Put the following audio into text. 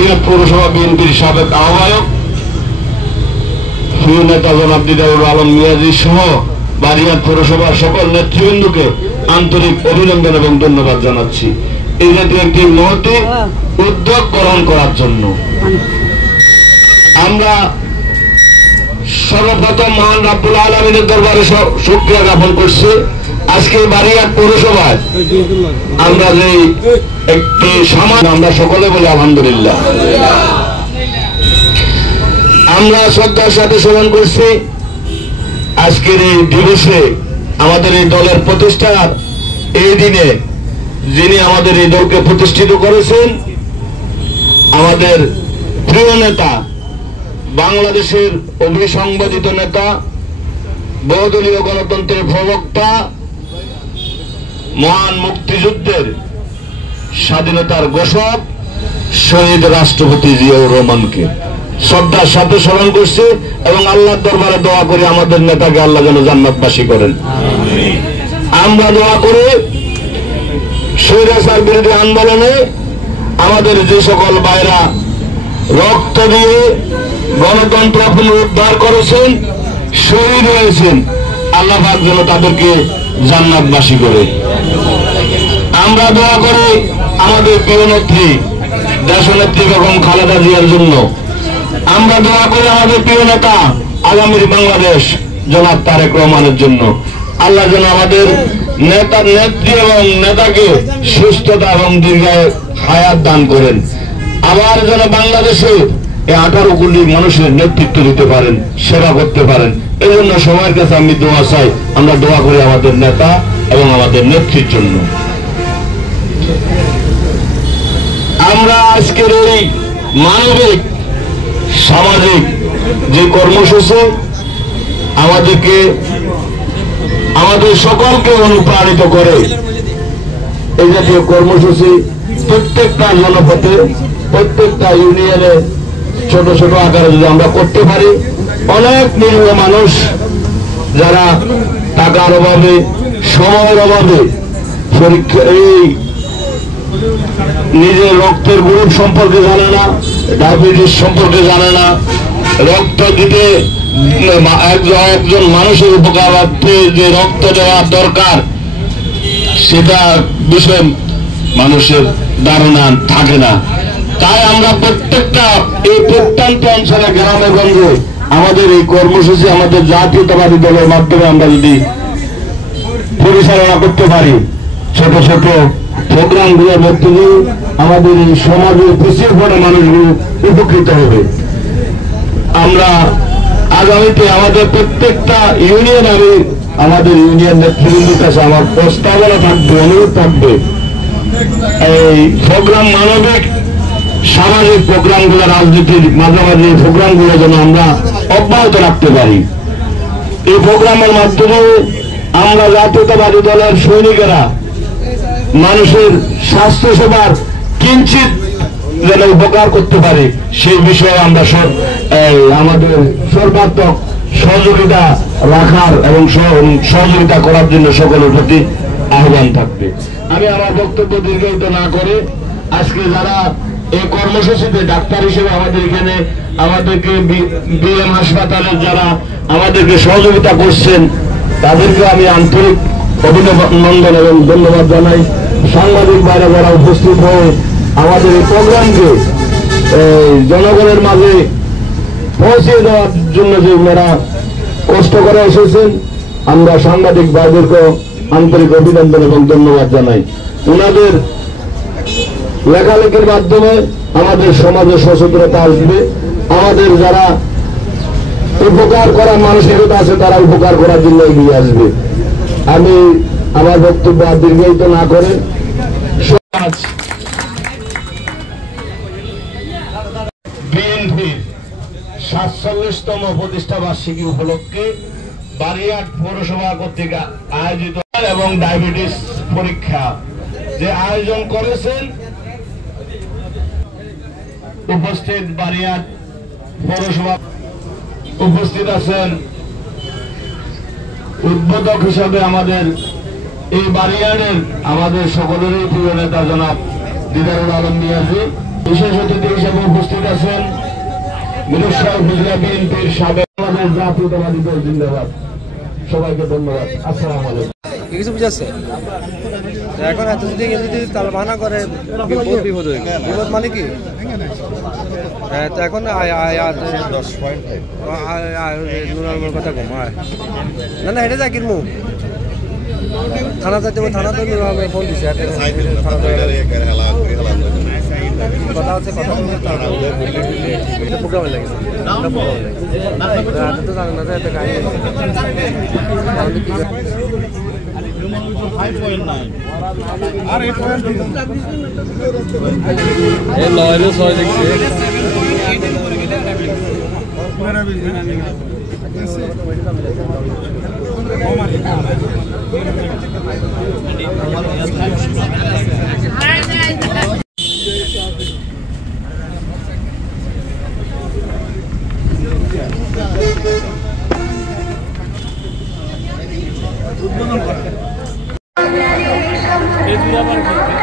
বারিয়াট পৌরসভা বিএনপির সাবেক আহ্বায়ক প্রিয় নেতা জনাব দিদারুল আলম মিয়াজি সহ বারিয়াট পৌরসভার সকল নেতৃবৃন্দকে আন্তরিক অভিনন্দন এবং ধন্যবাদ জানাচ্ছি এই জাতীয় একটি মহতি উদ্যোগ গ্রহণ করার জন্য। আমরা সর্বপ্রথম মহান রাব্বুল আলামিনের দরবারে শুকরিয়া জ্ঞাপন করছি। আজকে বারিয়াট পৌরসভায় আমরা যে একটি সমাজ আমরা সকলে বলি আলহামদুলিল্লাহ। আমরা শ্রদ্ধার সাথে স্মরণ করছি আজকের এই দিবসে আমাদের এই দলের প্রতিষ্ঠার এই দিনে যিনি আমাদের এই দলকে প্রতিষ্ঠিত করেছেন আমাদের প্রিয় নেতা, বাংলাদেশের অভিসংবাদিত নেতা, বহুদলীয় গণতন্ত্রের প্রবক্তা, মহান মুক্তিযুদ্ধের স্বাধীনতার ঘোষক শহীদ রাষ্ট্রপতি জিয়াউর রহমানকে শ্রদ্ধার সাথে স্মরণ করছে এবং আল্লাহর দরবারে দোয়া করে আমাদের নেতাকে আল্লাহ যেন জান্নাতবাসী করেন। আমরা দোয়া করে স্বৈরাচার বিরোধী আন্দোলনে আমাদের যে সকল ভাইরা রক্ত দিয়ে গণতন্ত্র পুনরুদ্ধার করেছেন, শহীদ হয়েছেন, আল্লাহ পাক যেন তাদেরকে জান্নাতবাসী করে। আমরা দোয়া করি আমাদের প্রিয় নেত্রী দেশনেত্রী বেগম খালেদা জিয়ার জন্য। আমরা দোয়া করি আমাদের প্রিয় নেতা আগামীর বাংলাদেশ জনাব তারেক রহমানের জন্য। আল্লাহ যেন আমাদের নেতার নেত্রী এবং নেতাকে সুস্থতা এবং দীর্ঘায়ু হায়াত দান করেন। আবার যেন বাংলাদেশে এই 18 কোটি মানুষের নেতৃত্ব দিতে পারেন, সেবা করতে পারেন। এই জন্য সবার কাছে আমি দোয়া চাই, আমরা দোয়া করি আমাদের নেতা এবং আমাদের নেত্রীর জন্য। আমরা আজকের এই মানবিক সামাজিক যে কর্মসূচি আমাদেরকে আমাদের সকলকে অনুপ্রাণিত করে, এই জাতীয় কর্মসূচি প্রত্যেকটা জনপথে প্রত্যেকটা ইউনিয়নে ছোট ছোট আকারে যদি আমরা করতে পারি, অনেক নিরীহ মানুষ যারা টাকার অভাবে সময়ের অভাবে পরীক্ষা এই নিজের রক্তের গ্রুপ সম্পর্কে জানে না, ডায়াবেটিস সম্পর্কে জানে না, রক্ত দিতে একজন মানুষের উপকারার্থে যে রক্ত দেওয়া দরকার সেটা বিষয়ে মানুষের ধারণা থাকে না। তাই আমরা প্রত্যেকটা এই প্রত্যন্ত অঞ্চলে গ্রামে গঞ্জে আমাদের এই কর্মসূচি আমাদের জাতীয়তাবাদী দলের মাধ্যমে আমরা যদি পরিচালনা করতে পারি, ছোট ছোট প্রোগ্রাম গুলোর মধ্যে দিয়ে আমাদের এই সমাজের পিছিয়ে পড়া মানুষগুলো উপকৃত হবে। আমরা আগামীতে আমাদের প্রত্যেকটা ইউনিয়ন, আমি আমাদের ইউনিয়ন নেতৃবৃন্দের কাছে আমার প্রস্তাবনা থাকবে, অনুরোধ থাকবে, এই প্রোগ্রাম মানবিক সামাজিক প্রোগ্রাম গুলো, রাজনীতির মাঝামাঝি এই প্রোগ্রাম গুলো যেন আমরা অব্যাহত রাখতে পারি। এই প্রোগ্রামের মাধ্যমে আমরা জাতীয়তাবাদী দলের সৈনিকেরা মানুষের স্বাস্থ্য সেবার কিঞ্চিত যেন উপকার করতে পারে, সেই বিষয়ে আমরা আমাদের সর্বাত্মক সহযোগিতা রাখার এবং সহযোগিতা করার জন্য সকলের প্রতি আহ্বান থাকবে। আমি আমার বক্তব্য দীর্ঘায়িত না করে আজকে যারা এই কর্মসূচিতে ডাক্তার হিসেবে আমাদের এখানে আমাদেরকে বিএম হাসপাতালের যারা আমাদেরকে সহযোগিতা করছেন তাদেরকে আমি আন্তরিক অভিনন্দন এবং ধন্যবাদ জানাই। সাংবাদিক ভাইরা যারা উপস্থিত হয়ে আমাদের এই প্রোগ্রামকে জনগণের মাঝে পৌঁছে দেওয়ার জন্য যে ওনারা কষ্ট করে এসেছেন, আমরা সাংবাদিক ভাইদেরকে আন্তরিক অভিনন্দন এবং ধন্যবাদ জানাই। ওনাদের লেখালেখির মাধ্যমে আমাদের সমাজে সচেতনতা আসবে, আমাদের যারা উপকার করার মানসিকতা আছে তারা উপকার করার জন্য এগিয়ে আসবে। আমি আমার বক্তব্য আর দীর্ঘায়িত না করে বিএনপির ৪৭তম প্রতিষ্ঠা বার্ষিকী উপলক্ষে বারিয়াট পৌরসভা কর্তৃক আয়োজিত এবং ডায়াবেটিস পরীক্ষা যে আয়োজন করেছেন, উপস্থিত বারিয়াট পৌরসভা উপস্থিত আছেন উদ্বোধক হিসাবে আমাদের এই বারিয়াটের আমাদের সকলেরই প্রিয় নেতা জনাব দিদারুল আলম মিয়াজি। বিশেষ অতিথি হিসেবে উপস্থিত আছেন মিরসরাই উপজেলা বিএনপির সাবেক জাতীয়তাবাদী দল জিন্দাবাদ। সবাইকে ধন্যবাদ। আসসালামু আলাইকুম। কিছু বুঝাচ্ছে এখন এত যদি তারা মানা করে বিপদ হয়ে বিপদ মানে কি তো এখন কথা কম না না এটা যা কিনবো থানা যাইতে থানা তো ফোন দিচ্ছে কথা হচ্ছে কথা প্রোগ্রামে লেগেছে তো জানে না এত কাহিনী উদ্বোধন করে